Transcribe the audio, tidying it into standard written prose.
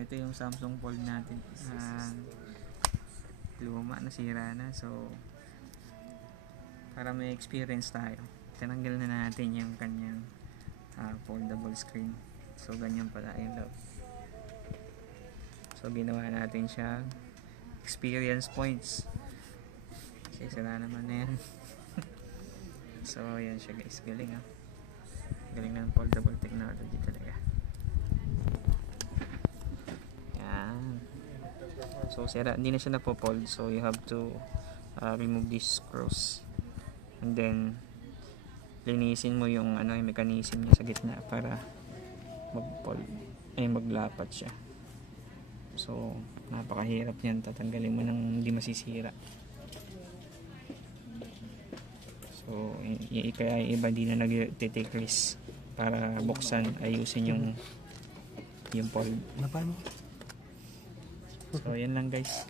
ito yung Samsung Fold natin. Luma, nasira na. So, para may experience tayo, tinanggal na natin yung kanyang foldable screen. So, ganyan pala yung loob. So, ginawa natin siya experience points. Kasi sila naman na yan. So, yan siya guys. Galing ha. Galing ng foldable technology talaga. Yan. So, sira. Hindi na siya napopold. So, you have to remove these screws. And then, linisin mo yung yung mechanism niya sa gitna para mag-fold. Maglapat siya. So, napakahirap niyan. Tatanggalin mo nang hindi masisira. So, kaya yung iba di na nag-take risk para buksan, ayusin yung fold. So, yan lang guys.